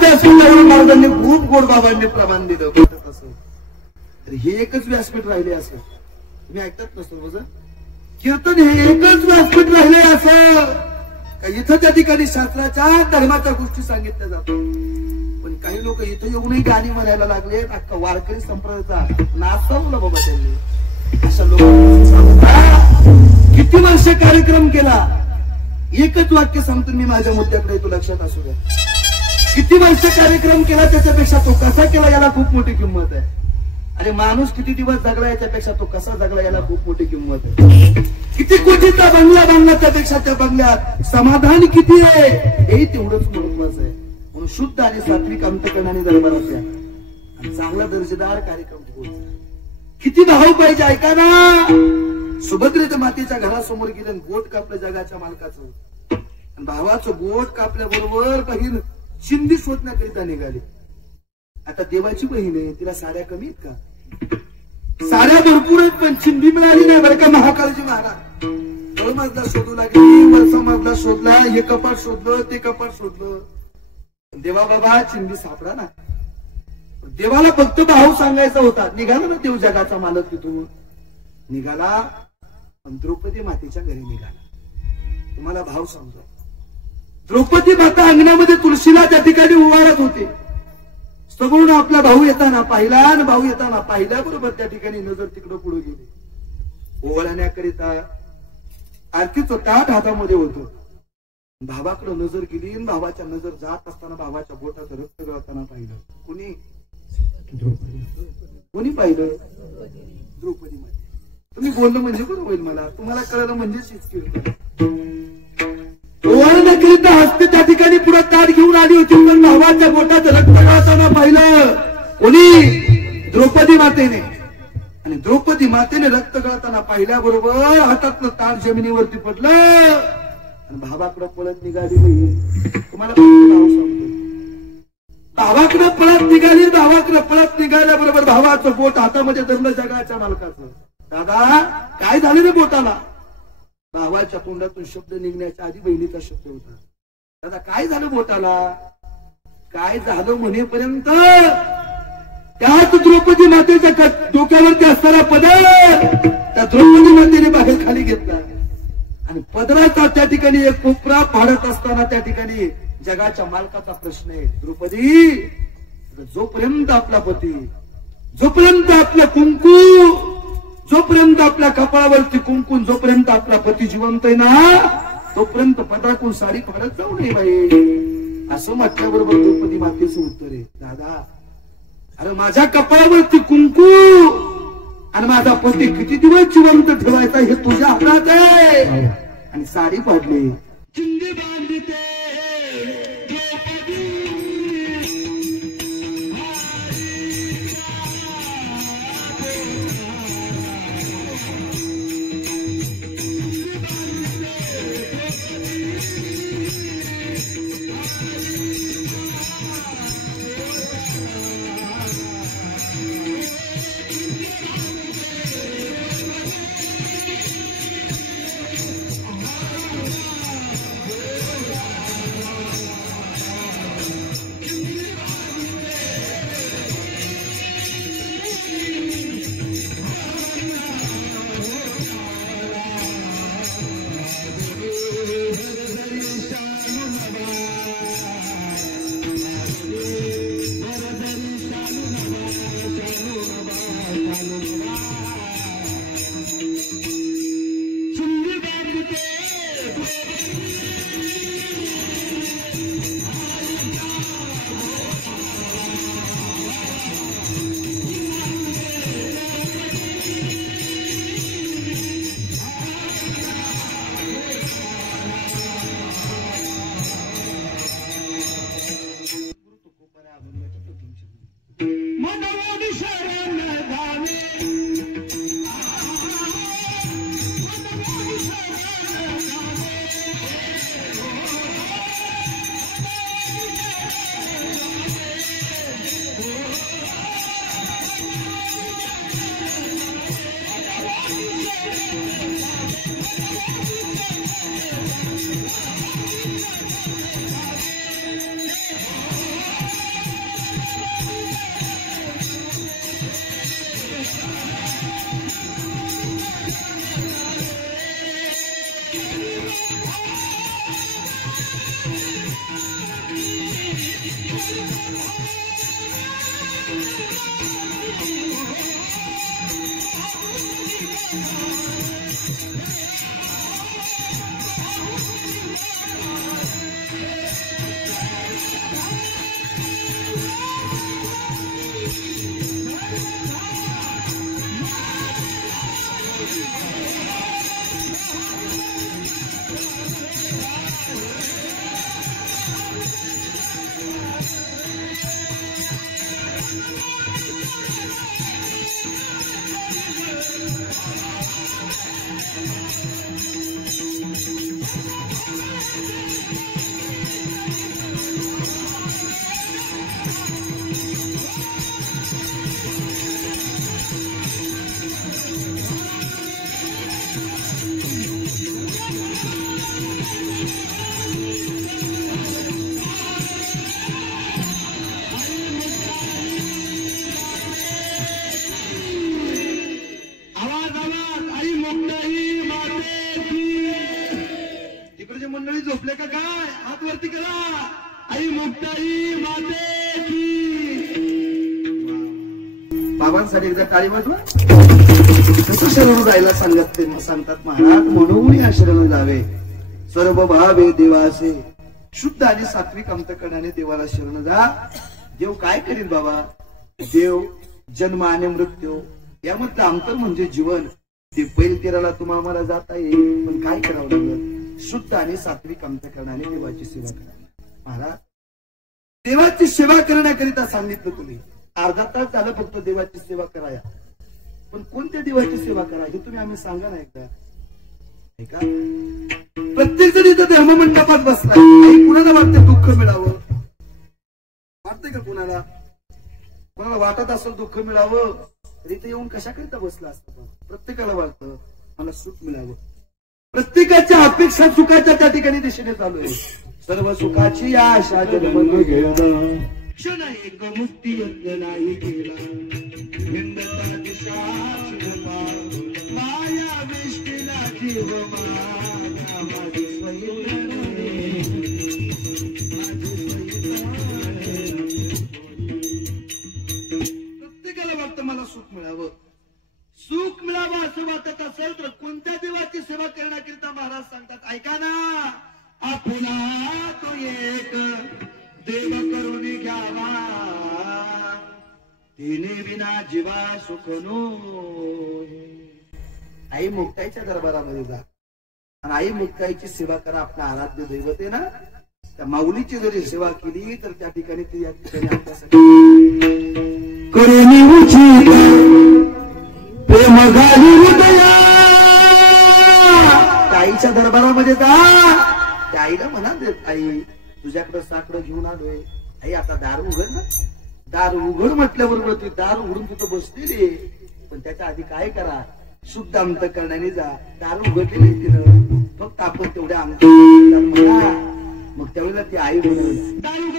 व्यासपीठावर महाराजांनी खूप गोड बाबांनी प्रमाण दिलं असं. तर हे एकच व्यासपीठ राहिले असं तुम्ही ऐकतात नसतो माझं कीर्तन हे एकच व्यासपीठ राहिले असं का इथं त्या ठिकाणी शास्त्राच्या धर्माच्या गोष्टी सांगितल्या जातात. पण काही लोक इथं येऊनही गाणी म्हणायला लागले. अख्खा वारकरी संप्रदायाचा नाचवला बाबा त्यांनी. अशा लोकांना किती वर्ष कार्यक्रम केला. एकच वाक्य सांगतो मी माझ्या मुद्द्याकडे तो लक्षात असू द्या. किती वर्ष कार्यक्रम केला त्याच्यापेक्षा तो कसा केला याला खूप मोठी किंमत आहे. आणि माणूस किती दिवस जगला याच्यापेक्षा तो कसा जगला याला खूप मोठी किंमत आहे. किती कोटीचा बंगला बांधला त्यापेक्षा त्या बंगल्यात समाधान किती आहे हे तेवढंच महत्वाचं आहे. म्हणून शुद्ध आणि सात्विक अंतकरणाने दरबारात या आणि चांगला दर्जेदार कार्यक्रम ठेवू. किती भाव पाहिजे ऐका ना. सुभद्रेच्या मातेच्या घरासमोर गेलं बोट कापलं जगाच्या मालकाचं आणि भावाचं बोट कापल्याबरोबर बहीण चिंदी शोधण्याकरिता निघाली. आता देवाची बहीण आहे तिला साड्या कमी आहेत का. साड्या भरपूर आहेत पण चिंदी मिळाली नाही बरं का. महाकाळजी महाराज तळ मजला शोधू लागली. वरचा मजला शोधला. हे कपाट शोधलं ते कपाट शोधलं. देवा बाबा चिंदी सापडा ना. देवाला फक्त भाऊ सांगायचा होता. निघाला ना देव जगाचा मालक तिथून निघाला. पण द्रौपदी मातेच्या घरी निघाला. तुम्हाला भाव समजा. द्रौपदी माता अंगणामध्ये तुळशीला त्या ठिकाणी उभारत होते. सगळून आपला भाऊ येताना पाहिला आणि भाऊ येताना पाहिल्याबरोबर त्या ठिकाणी नजर तिकडं पुढे गेली. ओवाळण्याकरिता आरतीचं ताट हातामध्ये होतं. भावाकडे नजर गेली आणि भावाच्या नजर जात असताना भावाच्या बोटाचं रक्त गळताना पाहिलं. कोणी पाहिलं. द्रौपदी मध्ये. तुम्ही बोललं म्हणजे बरं होईल मला. तुम्हाला कळलं म्हणजे ओवाळण्याकरिता हस्ते त्या ठिकाणी पुढे ताट घेऊन आली होती. पण भावाच्या बोटाचं रक्त गळताना पाहिलं. कोणी. द्रौपदी मातेने. आणि द्रौपदी मातेने रक्त गळताना पाहिल्याबरोबर हातातलं ताट जमिनीवरती पडलं आणि भावाकडे पळत निघाली. तुम्हाला भाव सांगतो. भावाकडे पळत निघाली. भावाकडे पळत निघाल्याबरोबर भावाचं बोट हातामध्ये धरलं जगाच्या मालकाचं. दादा काय झालं रे बोटाला. भावाच्या तोंडातून शब्द निघण्याच्या आधी बहिणीचा शब्द होता. दादा काय झालं बोटाला. काय झालं म्हणेपर्यंत त्याच द्रौपदी मातेच्या डोक्यावरती असणारा पदर त्या द्रौपदी मातेने बाहेर खाली घेतला आणि पदराचा त्या ठिकाणी एक कोपरा फाडत असताना त्या ठिकाणी जगाच्या मालकाचा प्रश्न आहे. द्रौपदी जोपर्यंत आपला पती जोपर्यंत आपलं कुंकू जोपर्यंत आपल्या कपाळावरती कुंकून जोपर्यंत आपला पती जिवंत आहे ना तोपर्यंत पदरातून साडी फाडत जाऊ नये बाई. असं म्हटल्याबरोबर द्रौपदी मातेचं उत्तर आहे. दादा अरे माझ्या कपाळावरती कुंकू आणि माझा पती किती दिवस जिवंत ठेवायचा हे तुझ्या हातात आहे. आणि साडी फाडली. चिंदी बांधली मंडळी झोपले का काय? हात वरती करा. आई मुक्ताई मातेची. बाबांसाठी एकदा टाळी वाजवा. शरण जायला सांगतात महाराज. म्हणून या शरण जावे सर्व भावे देवासे. शुद्ध आणि सात्विक अंतकरणाने देवाला शरण जा. देव काय करील बाबा? देव जन्म आणि मृत्यू यामध्ये अंतर म्हणजे जीवन. ते बैल तीराला तुम्हाला मला जाता येईल, पण काय करावं लागलं? शुद्ध आणि सात्विक अंतकरणाने देवाची सेवा करा. महाराज देवाची सेवा करण्याकरिता सांगितलं तुम्ही. अर्धा तास झालं फक्त देवाची सेवा कराया. पण कोणत्या देवाची सेवा करा हे तुम्ही आम्ही सांगा ना एकदा. ऐका, प्रत्येक जण इथं धर्ममंडपात बसला. कुणाला वाटतं दुःख मिळावं? वाटतंय का कुणाला? कोणाला वाटत असेल दुःख मिळावं तर इथे येऊन कशाकरिता बसला असतं? प्रत्येकाला वाटतं मला सुख मिळावं. प्रत्येकाच्या अपेक्षा सुखाच्या त्या ठिकाणी दिशेने चालू आहे. सर्व सुखाची आशा जन्म घेणं क्षण एक मुक्ती नाही केला. माया विष्णूला जीव माया माझी प्रत्येकाला वाटतं मला सुख मिळावं. सुख मिळावं असं वाटत असेल तर कोणत्या देवाची सेवा करण्याकरिता महाराज सांगतात? ऐका ना. आपला तो एक देव करून घ्यावा. तिने विना जीवा सुख नो. आई मुक्ताईच्या दरबारामध्ये जा आणि आई मुक्ताईची सेवा करा. आपला आराध्य दैवत आहे ना, त्या माऊलीची जरी सेवा केली तर त्या ठिकाणी ती या ठिकाणी आपल्यासाठी करुणी प्रेम घाली हृदया. आईच्या दरबारामध्ये जा. त्या आईला म्हणा देत आई तुझ्याकडे साकडं घेऊन आलोय. आई आता दार उघड ना. दार उघड म्हटल्याबरोबर ती दार उघडून तिथं बसली रे. पण त्याच्या आधी काय करा? शुद्ध अंतकरणाने जा. दार उघडलेली तिनं, फक्त आपण तेवढ्या अंतकरणाने म्हणा. मग त्यावेळेला ती आई म्हणून दार उघड.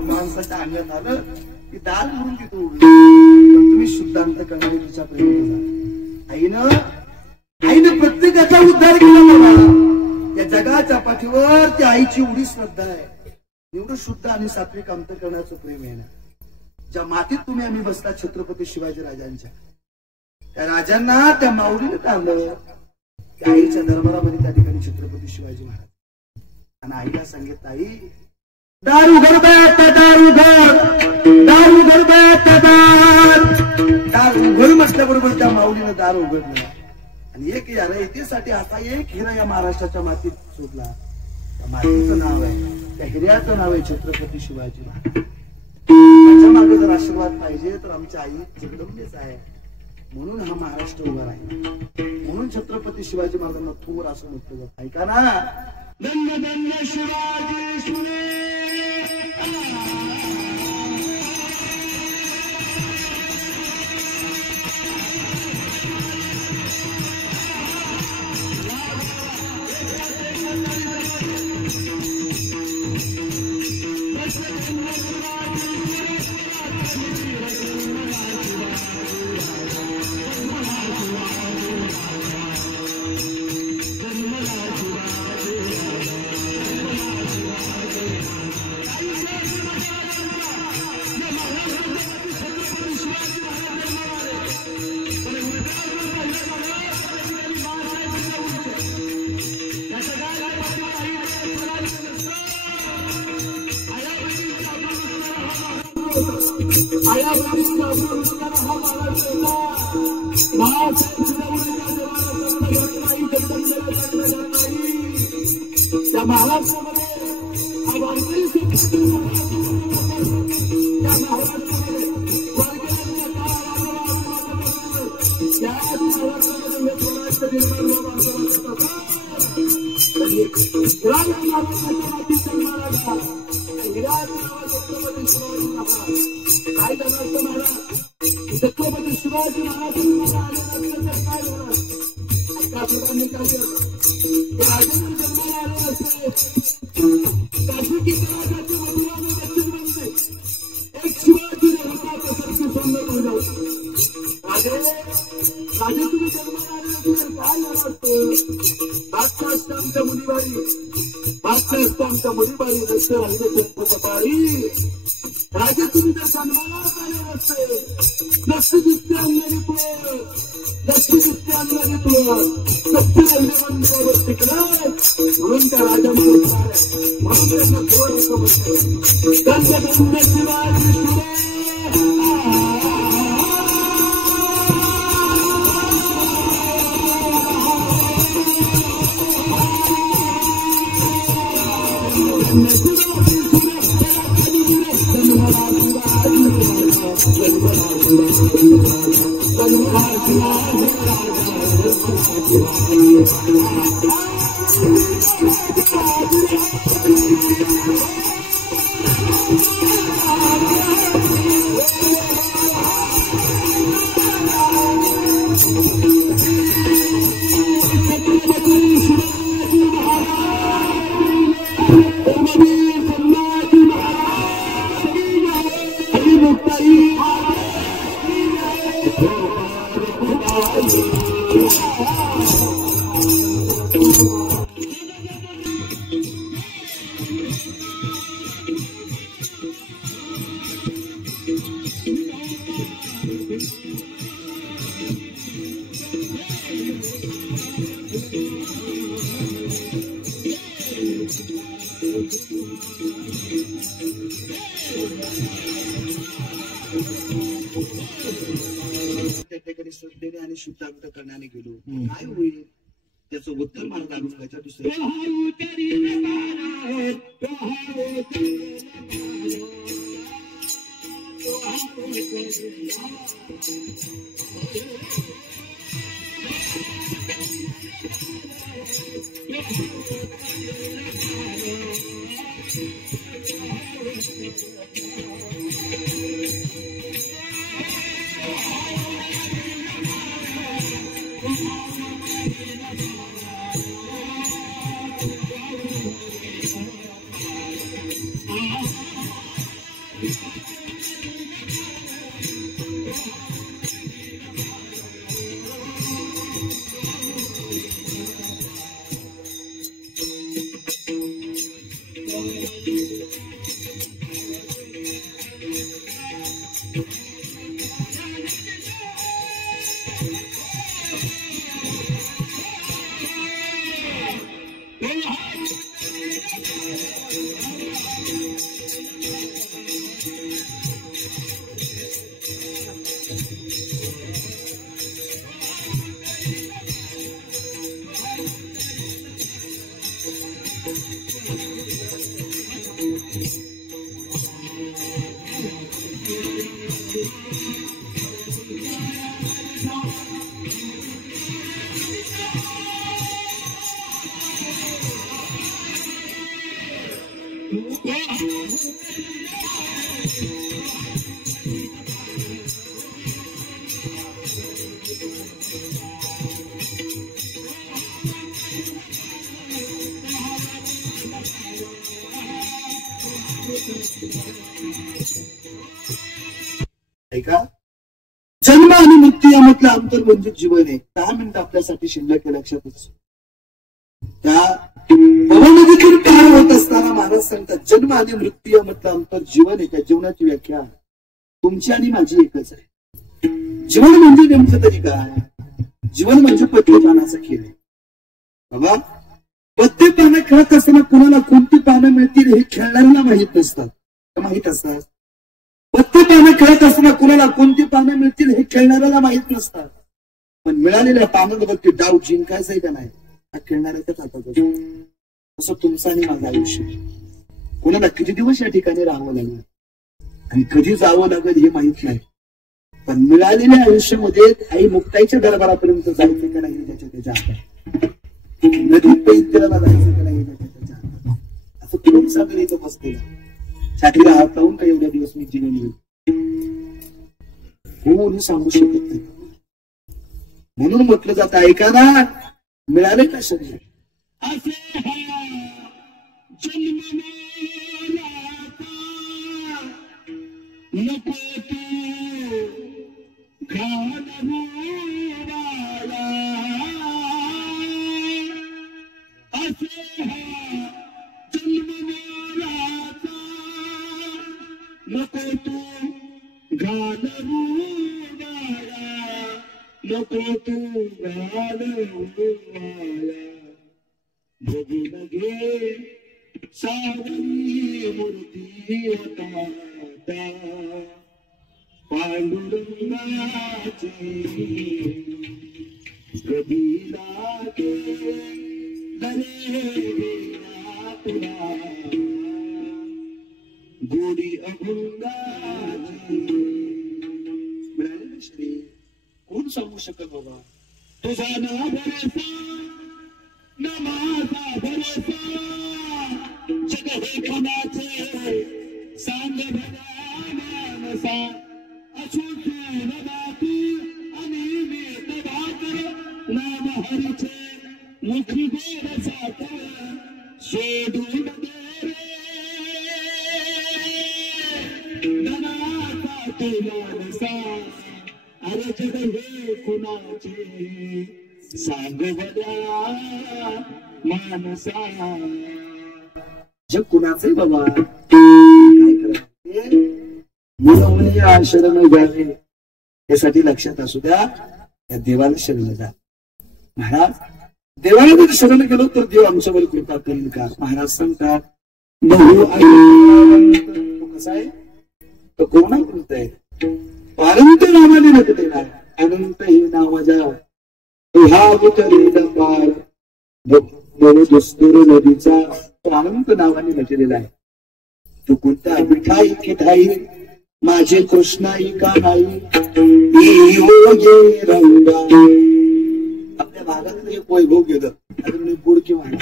माणसाच्या अंगात आलं की दाल म्हणून तिथं उघडलं. तुम्ही शुद्ध अंतकरणाने तिच्या प्रेमात आईनं प्रत्येकाचा उद्धार केला बाबा. या जगाच्या पाठीवर त्या आईची एवढी श्रद्धा आहे. एवढं शुद्ध आणि सात्विक अंतकरणाचं प्रेम आहे ना. ज्या मातीत तुम्ही आम्ही बसता छत्रपती शिवाजी राजांच्या, त्या राजांना त्या माऊलीने टाळलं. त्या आईच्या दरबारामध्ये त्या ठिकाणी छत्रपती शिवाजी महाराज आणि आईला सांगितलं आई दार उघड बाय. दार उघड. दार उघड बाय. दार उघड म्हटल्याबरोबर त्या माऊलीनं दार उघडलं. आणि एक या रयतेसाठी असा एक हिरा या महाराष्ट्राच्या मातीत शोधला. त्या मातीचं नाव आहे, त्या हिऱ्याचं नाव आहे छत्रपती शिवाजी महाराज. त्याच्या मागे जर आशीर्वाद पाहिजे तर आमच्या आई जगदंबेच आहे. म्हणून हा महाराष्ट्र उभा राहिला. म्हणून छत्रपती शिवाजी महाराजांना थोर असं म्हटलं जातं. ऐका ना. धन्य धन्य शिवाजी सुने. आया ब्राह्मण हा त्या महाराष्ट्रामध्ये काय छत्रपती शिवाजी महाराजांनी राजेंद्र जन्माला आले असते काशी एक शिवाजी सारखी सुंदर बोललो राजे तुम्ही जन्माला आले असते काय असतं बादशाह असतं आमच्या मुलीबाई बादशाह असतं आमच्या मुलीबाई रस्ते राहिले सकाळी राजे तुम्ही त्या जन्माला आले असते लक्ष दिसते अंगणी पुढे लक्ष दिसते अंगणी पुढे सत्य राहिले मंदिरावर टिकलं म्हणून त्या राजांना म्हणून त्यांना थोडं त्यांच्या शिवाजी श्रद्धेने आणि शुद्धांत करण्याने गेलो काय होईल त्याचं उत्तर मला जाणून घ्यायचं दुसरं ऐका जन्म आणि मृत्यू यामधलं अंतर म्हणजे जीवन आहे 10 मिनिटं आपल्यासाठी शिल्लक आहे लक्षातच त्या पवन देखील पार होत असताना महाराज सांगतात जन्म आणि मृत्यू यामधलं अंतर जीवन आहे त्या जीवनाची व्याख्या तुमची आणि माझी एकच आहे जीवन म्हणजे नेमकं तरी काय जीवन म्हणजे पद्यपानाचा खेळ आहे बाबा पद्यपानं खेळत असताना कुणाला कोणती पानं मिळतील हे खेळणाऱ्यांना माहित नसतात माहित असतात पत्ते पानं खेळत असताना कुणाला कोणती पानं मिळतील हे खेळणाऱ्याला माहित नसतात, पण मिळालेल्या पानांवरती डाव जिंकायचा का नाही हा खेळणाऱ्याच्याच हातात असतो. असं तुमचं आणि माझं आयुष्य. कोणाला किती दिवस या ठिकाणी राहावं लागलं आणि कधी जावं लागेल हे माहित नाही, पण मिळालेल्या आयुष्यामध्ये आई मुक्ताईच्या दरबारापर्यंत जायचं का नाही त्याच्या हातात, नदीत पैत करायला जायचं का नाही त्याच्या हातात. असं कोण सांगेल इथं बसलेला छातीला हात लावून काही एवढ्या दिवस मी जीवन घेऊ कोणी सांगू शकत नाही. म्हणून म्हटलं जातं ऐका ना, मिळाले का शरीर नको तू घालवाला असे हा जन्म मोलाचा नको तू घालवाला नको तू घालवाला बघू लगे सावरी मूर्ती आता पांडुरंगाची कधी लागे तुला गोडी अभंगाची. मिळाले श्री कोण सांगू शकत बाबा, तुझा ना भरोसा ना माझा भरोसा जग हे कोणाचे सांग भला मानसा असून बापू आणि मी तबाकर नाम हरीचे मुखी गोड साखर सोडून दे धनाचा तू मानसा अरे जग हे कोणाचे सांग भला मानसा. जग कुणाचे बाबा, काय करायचे मुलं शरण घ्यावे यासाठी लक्षात असू द्या, त्या देवाला शरण जा. महाराज देवाला जर शरण गेलो तर देव आमच्यावर कृपा करेल का. महाराज सांगतात बहु तो कसा आहे तो कोणा कृत आहे अनंत नावाने नटलेला आहे. अनंत हे नावाजा हा उतरेला पार दुस्तुर नदीचा तो अनंत नावाने नटलेला आहे. तू कोणता मिठाई किठाई माझे कृष्णाई का नाही रंगा. आपल्या भागात एक वैभव गेलं मी बुडकी म्हणा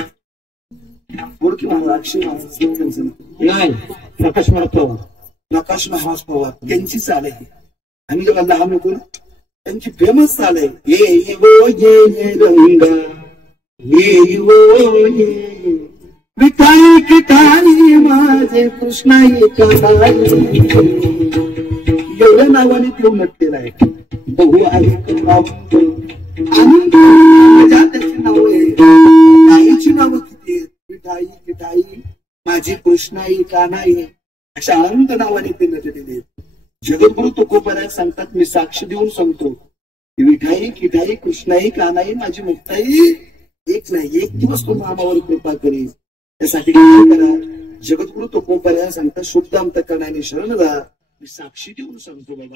अक्षय महाराज नाही प्रकाश महाराज पवार त्यांची चाल आहे. आम्ही जेव्हा लहान होतो त्यांची फेमस चाल आहे ये रंगा मिठाई किठाई माझे कृष्णाई कनाई एवढ्या नावाने तो नटलेला आहे. बहु आहे त्याची नाव आहे. आईची नावं किती आहेत मिठाई किठाई माझी कृष्णाई कानाई अशा अनंत नावाने ते नटलेले आहेत. जगद्गुरु तुकोबराय सांगतात मी साक्ष देऊन सांगतो मिठाई किठाई कृष्णाई कानाई माझी मुक्ताई एक नाही एक दिवस तो नामावर कृपा करेल. त्यासाठी काय करा जगद्गुरु तुकोबराय सांगतात शुद्ध अंतःकरणाने शरण जा. मी साक्षी देऊन सांगतो बाबा.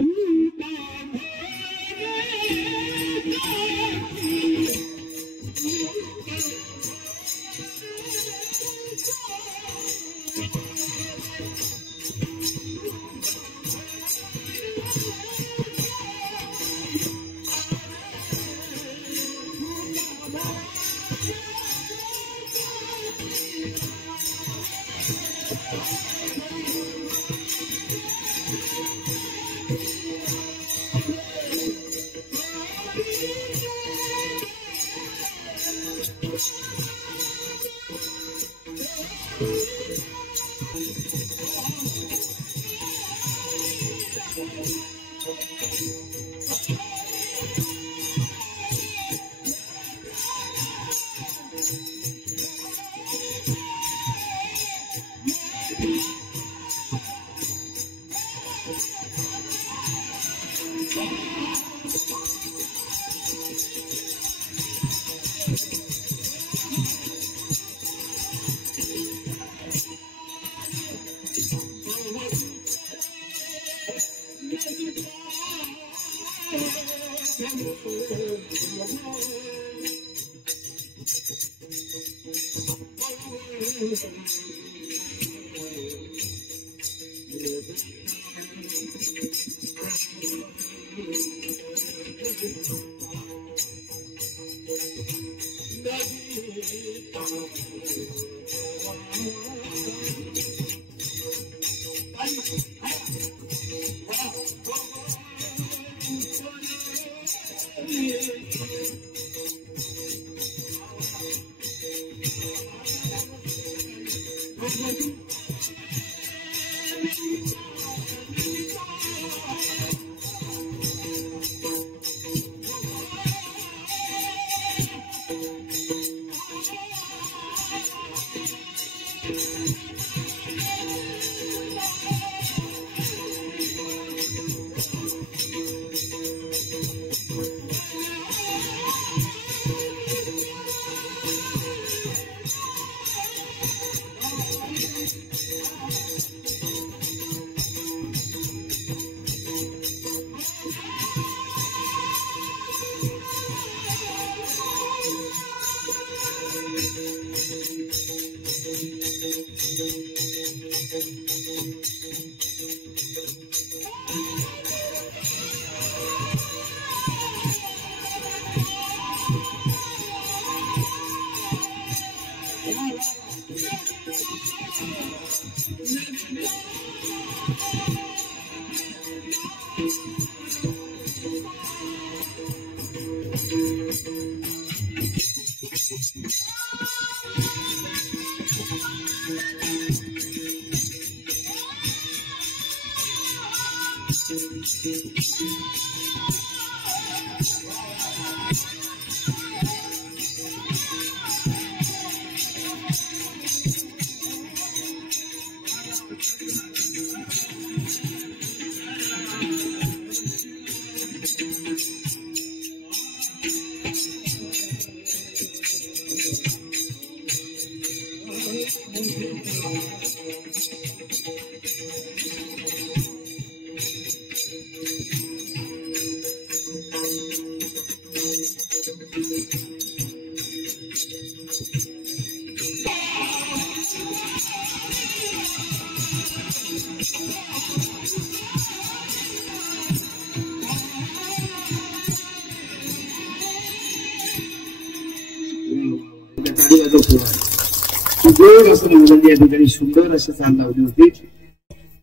या ठिकाणी सुंदर असं चाल लावली होती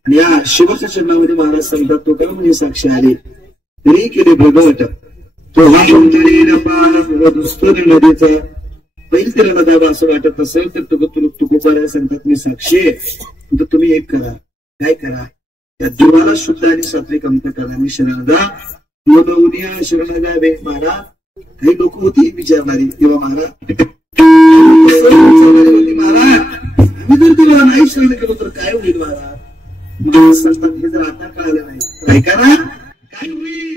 आणि या शिवाच्या चरणामध्ये महाराज सांगतात तो का म्हणजे साक्षी आले तरी केले प्रगट तो हा दुस्तर नदीचा बैल त्याला नदावा असं वाटत असेल तर तुकोबाराय सांगतात मी साक्षी आहे तर तुम्ही एक करा काय करा त्या देवाला शुद्ध आणि सात्विक अंतकरणाने शरणदा उद्या शरणदा वे महाराज काही लोक होती विचारणारी तेव्हा महाराज महाराज आम्ही जर तुला नाही शरण केलो तर काय होईल महाराज सांगतात हे जर आता कळालं नाही काय करा काय होईल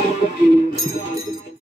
Hare